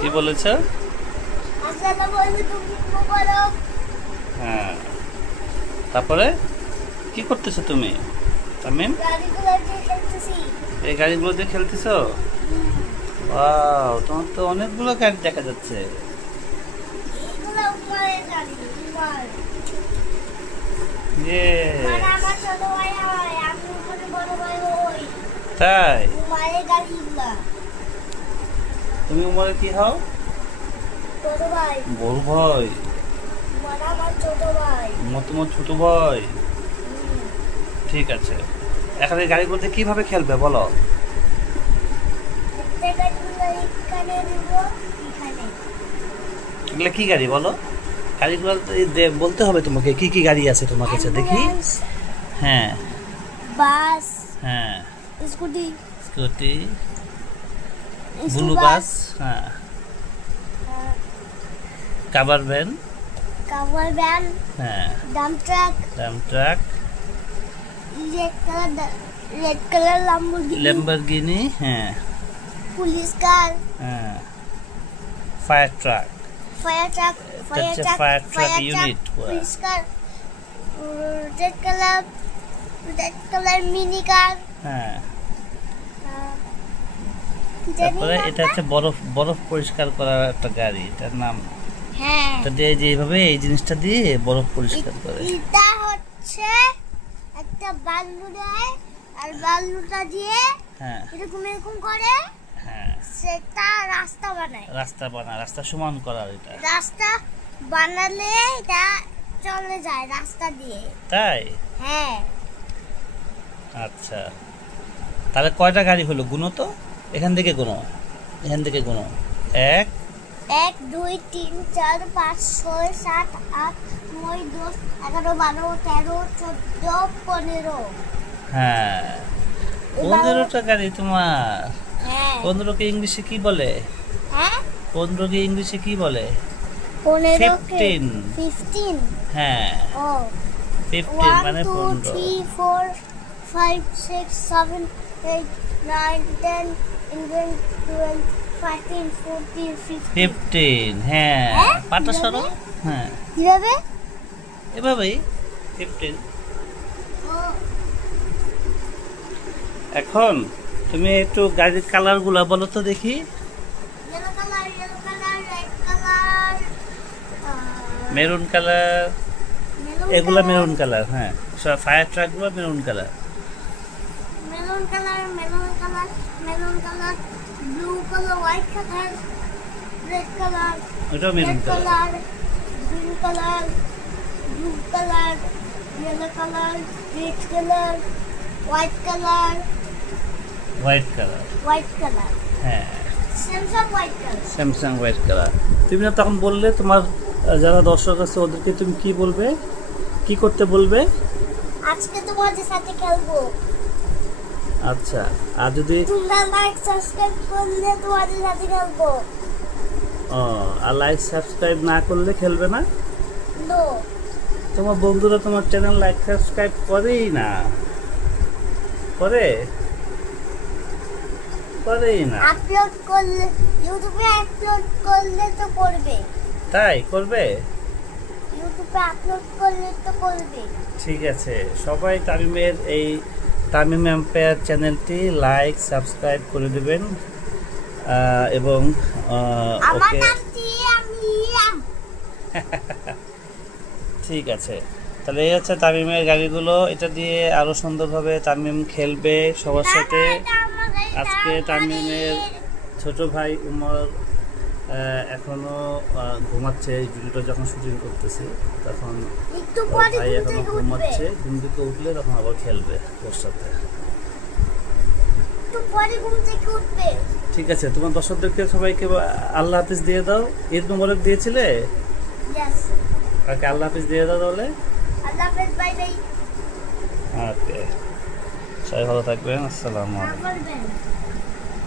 কি বলেছ? হ্যাঁ, তারপরে কি করতেছো তুমি তামিম? এই গাড়িগুলো দিয়ে খেলতেছো? ওয়াও, তোমার তো অনেকগুলো গাড়ি দেখা যাচ্ছে। তাই? তুমি উমরে কি হও? বড় ভাই। তোমার ছোট ভাই। ঠিক আছে, এখন এই গাড়িগুলোতে কিভাবে খেলবে বলো? এগুলো কি গাড়ি বলো? গাড়িগুলো বলতে হবে তোমাকে, কি কি গাড়ি আছে তোমার কাছে দেখি। হ্যাঁ, বাস, হ্যাঁ, স্কুটি, ব্লু বাস, হ্যাঁ, কাভার ভ্যান, হ্যাঁ, dump truck, red colour Lamborghini, হ্যাঁ, পুলিশ কার, হ্যাঁ, fire truck unit, police car, red colour mini car, হ্যাঁ। তারপরে এটা হচ্ছে বরফ পরিষ্কার করার একটা গাড়ি, এটার নাম। হ্যাঁ, এটা দিয়ে যেভাবে এই জিনিসটা দিয়ে বরফ পরিষ্কার করে। এটা হচ্ছে একটা বালু দেয়, আর বালুটা দিয়ে হ্যাঁ, এরকম করে, হ্যাঁ, সেটা রাস্তা বানায়। রাস্তা সমান করার এটা। রাস্তা বানালে এটা চলে যায় রাস্তা দিয়ে। তাই? হ্যাঁ। আচ্ছা, তাহলে কয়টা গাড়ি হলো গুনো তো? এখান থেকে গুনো। 1 1 2 3 4 5 6 7 8 9 10 11 12 13 14 15। হ্যাঁ, 15টা গাড়ি তোমার। হ্যাঁ। 15কে ইংলিশে কি বলে? হ্যাঁ, 15কে ইংলিশে কি বলে? 15। হ্যাঁ, ও 15 মানে 1 2 3 4 5 6 7 8 9 10 11 12 13 14 15, হ্যাঁ। হ্যাঁ, পাটা সরো। হ্যাঁ, কিভাবে? এভাবেই 15। ও এখন তুমি একটু গাড়ির কালার গুলা বলো তো দেখি। yellow color, red color, maroon colour, এগুলা মেরুন কালার। হ্যাঁ, সব ফায়ার ট্রাক গুলো maroon colour. maroon color, blue color, white color, red color, ওটাও maroon colour. green color, blue color, yellow color, red color, white color, হ্যাঁ, Samsung white color. Samsung white colour. তুমি না তখন বললে তোমার যারা দর্শক আছে ওদেরকে তুমি কি বলবে, কি করতে বলবে? আজকে তোমাদের সাথে খেলবো। আচ্ছা, আর যদি তোমরা লাইক সাবস্ক্রাইব করলে তোমাদের সাথে খেলবো। আর লাইক সাবস্ক্রাইব না করলে খেলবে না? নো, তোমার বন্ধুরা তোমার চ্যানেল লাইক সাবস্ক্রাইব করেই না। করেই না। আপলোড করলে ইউটিউবে আপলোড করলে তো করবে। তাই করবে? ইউটিউবে আপলোড করলে তো করবে। ঠিক আছে, সবাই তামিমের এই তামিম এম্পায়ার চ্যানেলটি লাইক সাবস্ক্রাইব করে দেবেন এবং আমার ওকে। নামটি আমি ঠিক আছে, তাহলে এই হচ্ছে তামিমের গাড়িগুলো। এটা দিয়ে আরো সুন্দরভাবে তামিম খেলবে সবার সাথে। আজকে তামিমের ছোট ভাই উমর এখনো ঘুমাচ্ছে। এই ভিডিওটা যখন শুটিং করতেছি তখন ভাই এখনো ঘুমাচ্ছে। ঘুম থেকে উঠলে তখন আবার খেলবে ওর সাথে। ঠিক আছে, তোমার দর্শকদেরকে সবাইকে আল্লাহ হাফিজ দিয়ে দাও। ঈদ মোবারক দিয়েছিলে? ওকে, আল্লাহ হাফিজ দিয়ে দাও তাহলে। আল্লাহ হাফেজ, বাই বাই। ওকে, সবাই ভালো থাকবেন। আসসালামু আলাইকুম।